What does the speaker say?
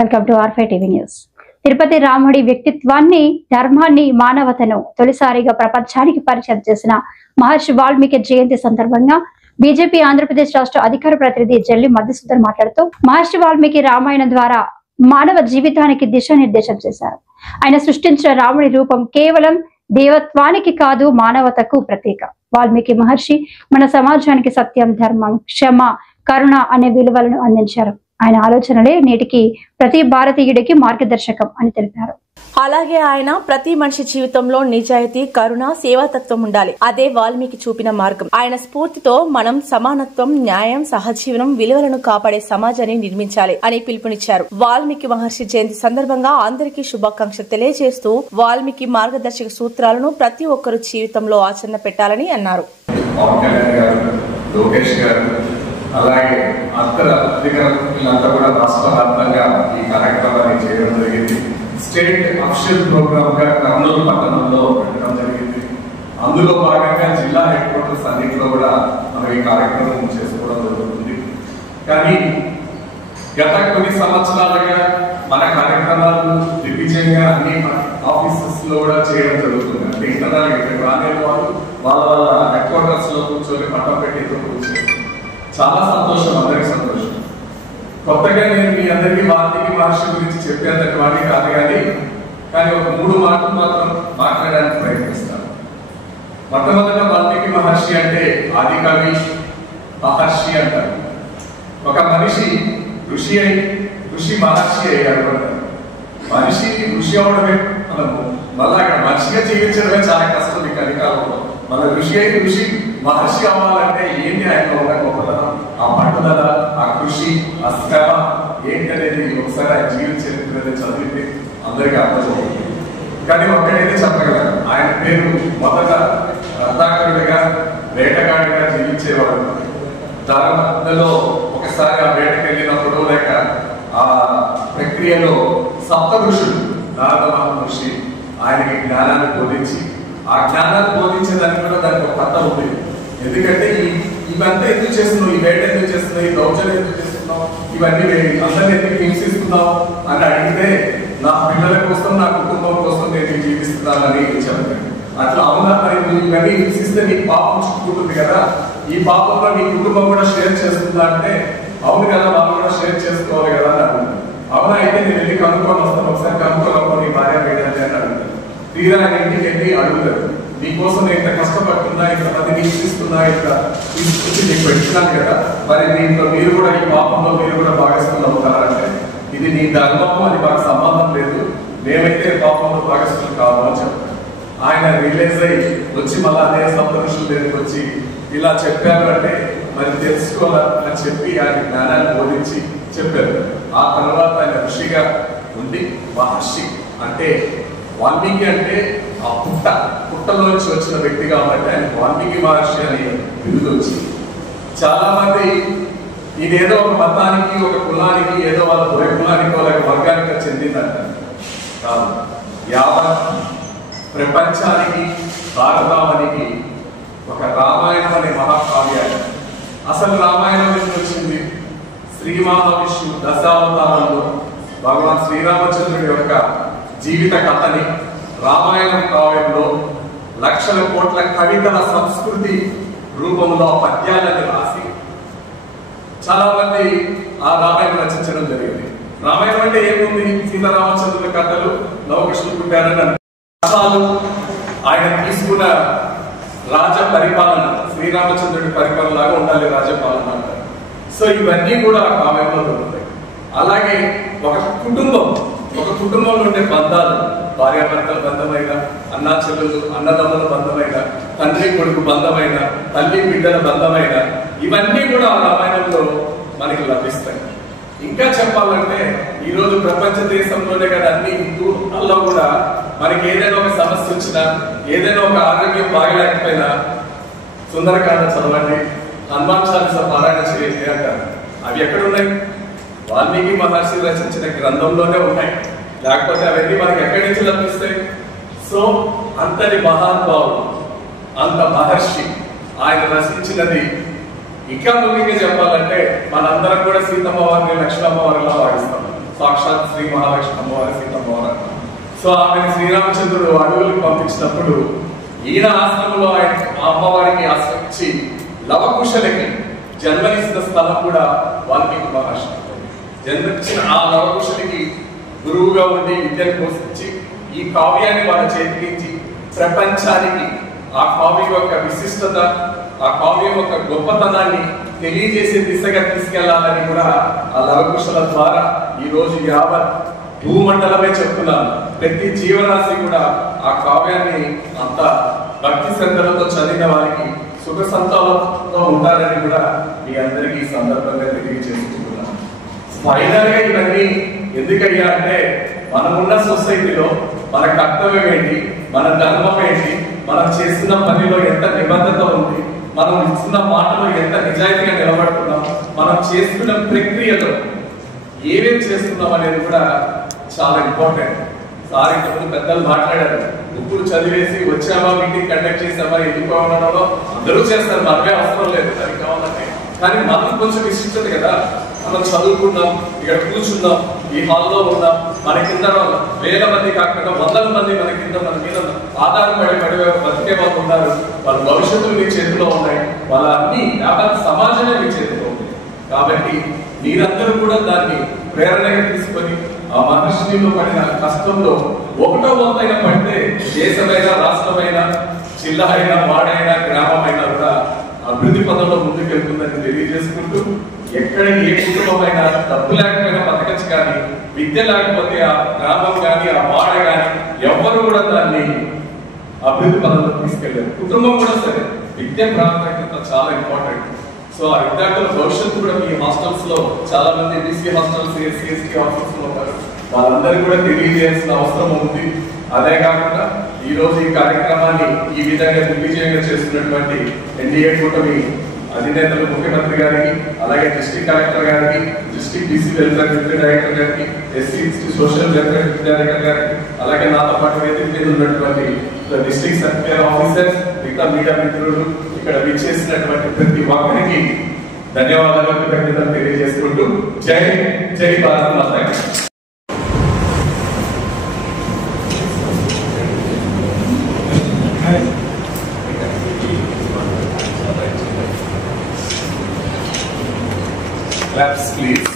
Welcome to R5 TV news. Tirupati రాముడి వ్యక్తిత్వాన్ని, ధర్మాన్ని, మానవతను తొలిసారిగా ప్రపంచానికి పరిచయం చేసిన మహర్షి వాల్మీకి జయంతి సందర్భంగా బీజేపీ ఆంధ్రప్రదేశ్ రాష్ట్ర అధికార ప్రతినిధి జల్లి మధుసూదన్ మాట్లాడుతూ మహర్షి వాల్మీకి రామాయణం ద్వారా మానవ జీవితానికి దిశానిర్దేశం చేశారు. ఆయన సృష్టించిన రాముడి రూపం కేవలం దేవత్వానికి కాదు, మానవతకు ప్రతీక. వాల్మీకి మహర్షి మన సమాజానికి సత్యం, ధర్మం, క్షమ, కరుణ అనే విలువలను అందించారు. ఆయన ఆలోచనలే నేటికి ప్రతి భారతీయుడికి మార్గదర్శకం అని తెలిపారు. అలాగే ఆయన ప్రతి మనిషి జీవితంలో నిజాయితీ, కరుణ, సేవాతత్వం ఉండాలి. అదే వాల్మీకి చూపిన మార్గం. ఆయన స్ఫూర్తితో మనం సమానత్వం, న్యాయం, సహజీవనం విలువలను కాపాడే సమాజాన్ని నిర్మించాలి అని పిలుపునిచ్చారు. వాల్మీకి మహర్షి జయంతి సందర్భంగా అందరికీ శుభాకాంక్షలు తెలియజేస్తూ వాల్మీకి మార్గదర్శక సూత్రాలను ప్రతి ఒక్కరూ జీవితంలో ఆచరణ పెట్టాలని అన్నారు. అలాగే అంతర వీళ్ళంతా కూడా రాష్ట్ర వ్యాప్తంగా ఈ కార్యక్రమాన్ని చేయడం జరిగింది. స్టేట్ అఫీషియల్ ప్రోగ్రామ్ గా కర్నూలు పట్టణంలో పెట్టడం జరిగింది. అందులో భాగంగా జిల్లా హెడ్ క్వార్టర్స్ అన్నింటిలో కూడా మనం ఈ కార్యక్రమం చేసుకోవడం జరుగుతుంది. కానీ గత కొన్ని సంవత్సరాలుగా మన కార్యక్రమాలు దిగ్విజయంగా అన్ని ఆఫీసెస్ లో కూడా చేయడం జరుగుతుంది. అంటే ఇంటర్నల్ ఇక్కడ రానే వాళ్ళు వాళ్ళ హెడ్ క్వార్టర్స్ లో కూర్చొని పట్టం పెట్టి కూర్చొని చాలా సంతోషం, అందరికి సంతోషం. కొత్తగా నేను మీ అందరికీ వాల్మీకి మహర్షి గురించి చెప్పేంతటి వాడిని కాదు, కానీ ఒక 3 మాటలు మాత్రం మాట్లాడడానికి ప్రయత్నిస్తాను. మొట్టమొదట వాల్మీకి మహర్షి అంటే ఆది కవి, మహర్షి అంటారు. ఒక మనిషి ఋషి మహర్షి అయ్యాడు అంటారు. మనిషి ఋషి అవడమే మనము మళ్ళా ఇక్కడ మనిషిగా జీవించడమే చాలా కష్టం ఈ కలికాలంలో. మన ఋషి మహర్షి అవ్వాలంటే ఏంటి ఆయన ఉన్న గొప్పతనం, ఆ పట్టుదల, ఆ కృషి, ఆ శ్రమ ఏంటనేది ఒకసారి ఆయన జీవిత చరిత్ర చదివితే అందరికీ అర్థమవుతుంది. కానీ ఒక్కడైతే చెప్పగలరు, ఆయన పేరు మొదట రత్నాకరుడిగా, వేటగాడిగా జీవించేవాడు. దాని మధ్యలో ఒకసారి ఆ వేటకి వెళ్ళినప్పుడు లేక ఆ ప్రక్రియలో సప్త ఋషులు, నారద మహర్షి ఆయనకి జ్ఞానాన్ని బోధించి, ఆ జ్ఞానాన్ని బోధించేదానికి కూడా దానికి ఒక కథ ఉంది. ఎందుకంటే ఇవంతా ఎందుకు చేస్తున్నావు, ఈ వేట ఎందుకు చేస్తున్నావు, ఈ దౌర్జన్యం ఎందుకు చేస్తున్నావు, ఇవన్నీ అందరినీ ఎందుకు హింసిస్తున్నావు అని అడిగితే, నా పిల్లల కోసం, నా కుటుంబం కోసం నేను జీవిస్తున్నానని చెప్పాను. అట్లా అవునా, మరి నువ్వు ఇవన్నీ హింసిస్తే నీకు పాపం చుట్టుకుంటుంది కదా, ఈ పాపంలో నీ కుటుంబం కూడా షేర్ చేస్తుందా అంటే, అవును కదా, వాళ్ళు కూడా షేర్ చేసుకోవాలి కదా అని అడుగుతాను. అవునా, అయితే నేను వెళ్ళి కనుక్కొని వస్తాను, ఒకసారి కనుక్కోలేమో నీ భార్య వేయడానికి అని అడుగుతాను. తీరా ఇంటికి వెళ్ళి అడుగుతారు, నీకోసం నేను ఇంత కష్టపడుతున్నా, ఇంత మందిని హింసిస్తున్నా, ఇంత తీసుకొచ్చి నీకు పెట్టినాను కదా, మరి దీంట్లో మీరు కూడా ఈ పాపంలో మీరు కూడా భాగస్థులు అవుతారంటే, ఇది నీ ధర్మము, అది మాకు సంబంధం లేదు, మేమైతే పాపంలో భాగస్థులు కావు అని చెప్తారు. ఆయన రియలైజ్ అయ్యి వచ్చి మళ్ళీ అదే సప్తఋషుల దగ్గరికి వచ్చి ఇలా చెప్పారు అంటే మరి తెలుసుకోవాలని చెప్పి ఆయన జ్ఞానాన్ని బోధించి చెప్పారు. ఆ తర్వాత ఆయన ఋషిగా ఉండి మహర్షి అంటే వాల్మీకి అంటే ఆ పుట్టలోంచి వచ్చిన వ్యక్తి కాబట్టి ఆయన వాల్మీకి మహర్షి అని బిరుదు వచ్చింది. చాలా మంది ఇదేదో ఒక మతానికి, ఒక కులానికి, ఏదో వాళ్ళ కులానికో లేక వర్గానికో చెందిందంటారు. కాదు, యావత్ ప్రపంచానికి, భారతావనికి ఒక రామాయణం అనే మహాకావ్యాన్ని. అసలు రామాయణం ఎందుకు వచ్చింది? శ్రీ మహావిష్ణువు దశావతారంలో భగవాన్ శ్రీరామచంద్రుడి యొక్క జీవిత కథని రామాయణం కావ్యంలో లక్షల కోట్ల కవితల సంస్కృతి రూపంలో పద్యాలను రాసి చాలా మంది ఆ రామాయణం రచించడం జరిగింది. రామాయణం అంటే ఏముంది? సీతారామచంద్రుల కథలు, లవకృష్ణుడు పుట్టారని కథలు, ఆయన తీసుకున్న రాజ పరిపాలన, శ్రీరామచంద్రుడి పరిపాలన లాగా ఉండాలి రాజపాలన అంటారు. సో ఇవన్నీ కూడా ఆ కావ్యంలో దొరుకుతాయి. అలాగే ఒక కుటుంబంలో ఉండే బంధాలు, భార్యాభర్తల బంధమైన, అన్నా చెల్లెలు, అన్నదమ్ముల బంధమైన, తండ్రి కొడుకు బంధమైన, తల్లి బిడ్డల బంధమైన, ఇవన్నీ కూడా ఆ రామాయణంలో మనకి లభిస్తాయి. ఇంకా చెప్పాలంటే ఈరోజు ప్రపంచ దేశంలోనే కదా అన్ని హిందువుల్లో కూడా మనకి ఏదైనా ఒక సమస్య వచ్చినా, ఏదైనా ఒక ఆరోగ్యం బాగలేకపోయినా సుందరకాండ చదవండి, హనుమాన్ చాలీస పారాయణ చేయండి అంటారు. అవి ఎక్కడున్నాయి? వాల్మీకి మహర్షి రచించిన గ్రంథంలోనే ఉన్నాయి. లేకపోతే అవన్నీ మనకి ఎక్కడి నుంచి లభిస్తాయి? సో అంతటి మహానుభావుడు, అంత మహర్షి ఆయన రచించినది ఇంకా ముఖ్యంగా చెప్పాలంటే మనందరం కూడా సీతమ్మ వారిని లక్ష్మమ్మ వారిలా భావిస్తాం. సాక్షాత్ శ్రీ మహాలక్ష్మి అమ్మవారి సీతమ్మవారు. సో ఆమెను శ్రీరామచంద్రుడు అడవులకు పంపించినప్పుడు ఈయన ఆశ్రమంలో ఆయన అమ్మవారికి ఆశ్రయించి లవకుశలకి జన్మనిచ్చిన స్థలం కూడా వాల్మీకి మహర్షి. జన్మనిచ్చిన ఆ లవకుశలకి గురువుగా ఉండి విద్యను పోషించి ఈ కావ్యాన్ని వాళ్ళ చేతికించి ప్రపంచానికి ఆ కావ్యం యొక్క విశిష్టత, ఆ కావ్యం యొక్క గొప్పతనాన్ని తెలియజేసే దిశగా తీసుకెళ్లాలని కూడా ఆ లవకుశల ద్వారా ఈ రోజు యావత్ భూమండలమే చెప్తున్నాను. ప్రతి జీవరాశి కూడా ఆ కావ్యాన్ని అంత భక్తి శ్రద్ధలతో చదివిన వారికి సుఖ సంతానంతో ఉంటారని కూడా మీ అందరికీ ఈ సందర్భంగా తెలియజేసుకుంటున్నాను. ఫైనల్ గా ఇవన్నీ ఎందుకయ్యా అంటే మనమున్న సొసైటీలో మన కర్తవ్యం ఏంటి, మన ధర్మం ఏంటి, మనం చేస్తున్న పనిలో ఎంత నిబద్ధత ఉంది, మనం ఇస్తున్న మాటలో ఎంత నిజాయితీగా నిలబడుతున్నాం, మనం చేస్తున్న ప్రక్రియలో ఏమేం చేస్తున్నాం అనేది కూడా చాలా ఇంపార్టెంట్. సార్ ఇంతకుముందు పెద్దలు మాట్లాడారు, బుక్కులు చదివేసి వచ్చామా మీటింగ్ కండక్ట్ చేసామా ఎన్నుకోవడంలో అందరూ చేస్తారు, మనమే అవసరం లేదు దానికి కావాలంటే. కానీ మనం కొంచెం విశిష్టత కదా, మనం చదువుకున్నాం, ఇక్కడ కూర్చున్నాం, ఈ హాల్లో ఉన్నాం, మన కింద వేల మంది కాకుండా వందల మంది మన కింద మన మీద ఆధారపడి బతికే వాళ్ళు ఉన్నారు. వాళ్ళ భవిష్యత్తులు మీ చేతిలో ఉన్నాయి, వాళ్ళ అన్ని యావత్ సమాజమే మీ చేతిలో ఉంది. కాబట్టి మీరందరూ కూడా దాన్ని ప్రేరణగా తీసుకొని ఆ మహర్షిలో పడిన కష్టంలో ఒకటో వంతైనా పడితే దేశమైనా రాష్ట్రమైనా జిల్లా అయినా వాడైనా గ్రామమైనా కూడా అభివృద్ధి పదంలో ముందుకెళ్తుందని తెలియజేసుకుంటూ, ఎక్కడ ఏ కుటుంబమైనా డబ్బు లేకపోయినా బతకచ్చు, కానీ విద్య లేకపోతే ఆ గ్రామం కానీ ఆ వాడ కానీ ఎవ్వరు కూడా దాన్ని అభివృద్ధి పదంలో తీసుకెళ్ళారు. కుటుంబం కూడా సరే, విద్య ప్రాధాన్యత చాలా ఇంపార్టెంట్. సో ఆ విద్యార్థుల భవిష్యత్తు కూడా మీ హాస్టల్స్ లో చాలా మంది BC hostels, SC ST hostels లో ఉంటారు, వాళ్ళందరికీ కూడా తెలియజేయాల్సిన అవసరం ఉంది. అదే కాకుండా ఈ రోజు ఈ కార్యక్రమాన్ని ఈ విధంగా దిగ్విజయంగా చేస్తున్నటువంటి ఎన్డీఏ కూటమి అధినేతలు, ముఖ్యమంత్రి గారికి, అలాగే డిస్ట్రిక్ట్ కలెక్టర్ గారికి, district BC welfare deputy director గారికి, SC social welfare deputy director గారికి, అలాగే నాతో పాటు వేదిక మీద ఉన్నటువంటి డిస్ట్రిక్ట్ సర్కిల్ ఆఫీసర్స్, మిగతా మీడియా మిత్రులు, ఇక్కడ విచ్చేసినటువంటి ప్రతి ఒక్కరికి ధన్యవాదాలు, కృతజ్ఞతలు తెలియజేసుకుంటూ జై జై భారత మాత. Claps, please.